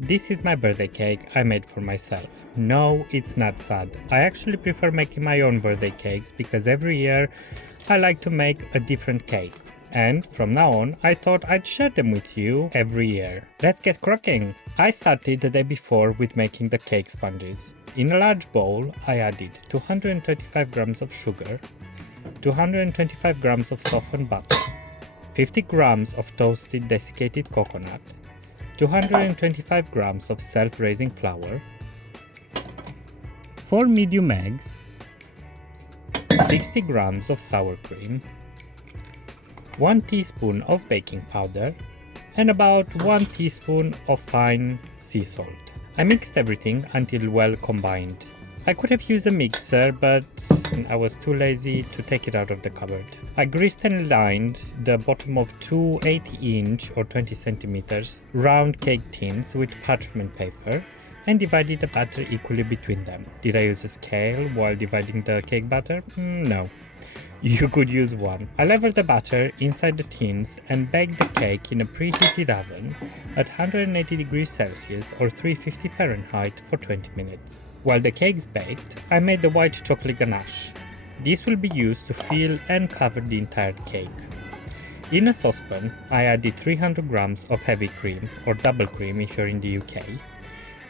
This is my birthday cake I made for myself. No, it's not sad. I actually prefer making my own birthday cakes because every year I like to make a different cake. And from now on, I thought I'd share them with you every year. Let's get cracking! I started the day before with making the cake sponges. In a large bowl, I added 225 grams of sugar, 225 grams of softened butter, 50 grams of toasted desiccated coconut, 225 grams of self-raising flour, 4 medium eggs, 60 grams of sour cream, 1 teaspoon of baking powder, and about 1 teaspoon of fine sea salt. I mixed everything until well combined. I could have used a mixer, but I was too lazy to take it out of the cupboard. I greased and lined the bottom of two 8-inch or 20 centimeters round cake tins with parchment paper and divided the batter equally between them. Did I use a scale while dividing the cake batter? No. You could use one. I leveled the batter inside the tins and baked the cake in a preheated oven at 180 degrees Celsius or 350 Fahrenheit for 20 minutes. While the cake's baked, I made the white chocolate ganache. This will be used to fill and cover the entire cake. In a saucepan, I added 300 grams of heavy cream, or double cream if you're in the UK,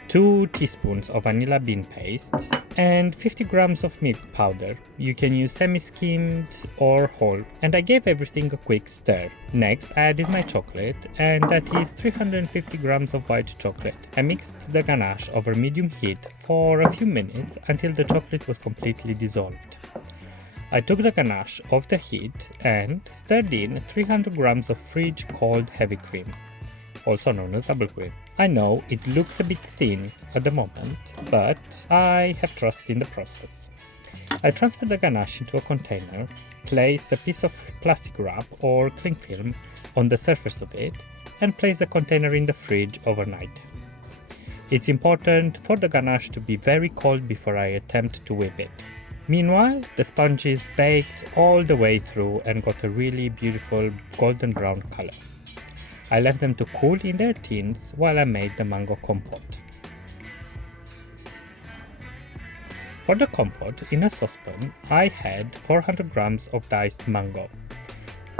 2 teaspoons of vanilla bean paste, and 50 grams of milk powder. You can use semi-skimmed or whole, and I gave everything a quick stir. Next, I added my chocolate, and that is 350 grams of white chocolate. I mixed the ganache over medium heat for a few minutes until the chocolate was completely dissolved. I took the ganache off the heat and stirred in 300 grams of fridge cold heavy cream, also known as double cream. I know it looks a bit thin at the moment, but I have trust in the process. I transfer the ganache into a container, place a piece of plastic wrap or cling film on the surface of it, and place the container in the fridge overnight. It's important for the ganache to be very cold before I attempt to whip it. Meanwhile, the sponges baked all the way through and got a really beautiful golden brown color. I left them to cool in their tins while I made the mango compote. For the compote, in a saucepan, I had 400 grams of diced mango,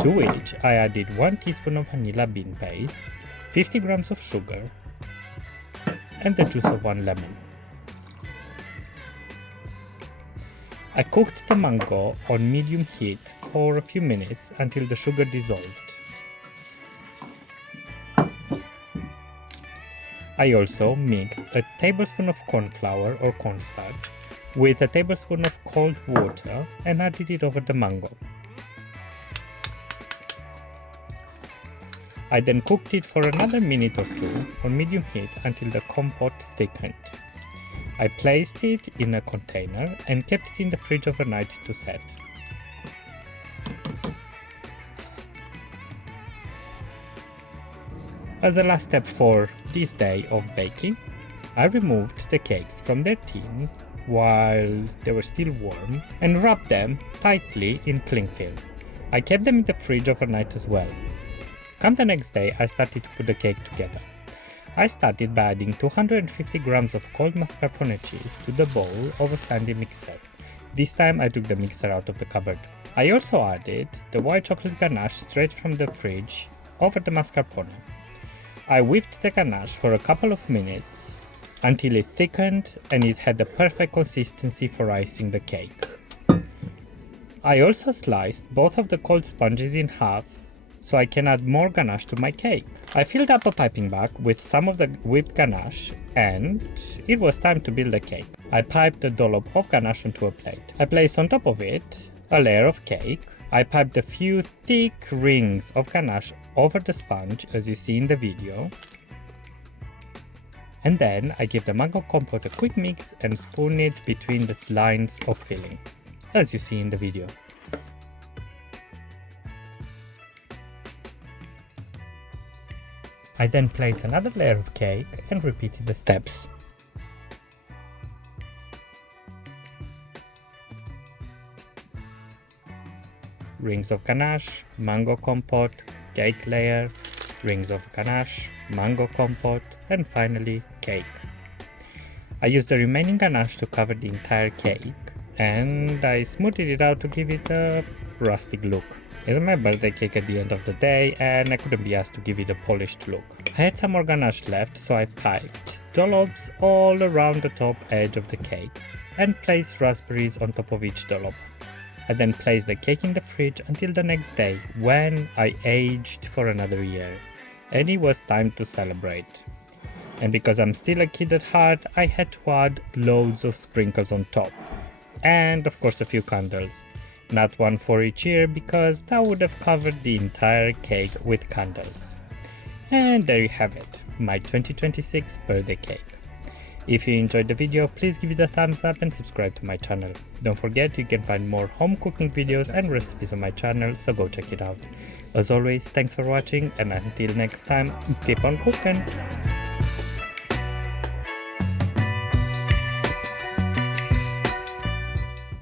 to which I added 1 teaspoon of vanilla bean paste, 50 grams of sugar, and the juice of 1 lemon. I cooked the mango on medium heat for a few minutes until the sugar dissolved. I also mixed a tablespoon of cornflour or cornstarch with a tablespoon of cold water and added it over the mango. I then cooked it for another minute or two on medium heat until the compote thickened. I placed it in a container and kept it in the fridge overnight to set. As a last step for this day of baking, I removed the cakes from their tin while they were still warm and wrapped them tightly in cling film. I kept them in the fridge overnight as well. Come the next day, I started to put the cake together. I started by adding 250 grams of cold mascarpone cheese to the bowl of a standing mixer. This time I took the mixer out of the cupboard. I also added the white chocolate ganache straight from the fridge over the mascarpone. I whipped the ganache for a couple of minutes until it thickened and it had the perfect consistency for icing the cake. I also sliced both of the cold sponges in half so I can add more ganache to my cake. I filled up a piping bag with some of the whipped ganache and it was time to build the cake. I piped a dollop of ganache onto a plate. I placed on top of it a layer of cake. I piped a few thick rings of ganache over the sponge as you see in the video. And then I give the mango compote a quick mix and spoon it between the lines of filling, as you see in the video. I then place another layer of cake and repeated the steps. Rings of ganache, mango compote, cake layer, rings of ganache, mango compote, and finally cake. I used the remaining ganache to cover the entire cake, and I smoothed it out to give it a rustic look. It's my birthday cake at the end of the day, and I couldn't be asked to give it a polished look. I had some more ganache left, so I piped dollops all around the top edge of the cake and placed raspberries on top of each dollop. I then placed the cake in the fridge until the next day, when I aged for another year, and it was time to celebrate. And because I'm still a kid at heart, I had to add loads of sprinkles on top. And of course a few candles. Not one for each ear, because that would have covered the entire cake with candles. And there you have it, my 2026 birthday cake. If you enjoyed the video, please give it a thumbs up and subscribe to my channel. Don't forget you can find more home cooking videos and recipes on my channel, so go check it out. As always, thanks for watching, and until next time, keep on cooking!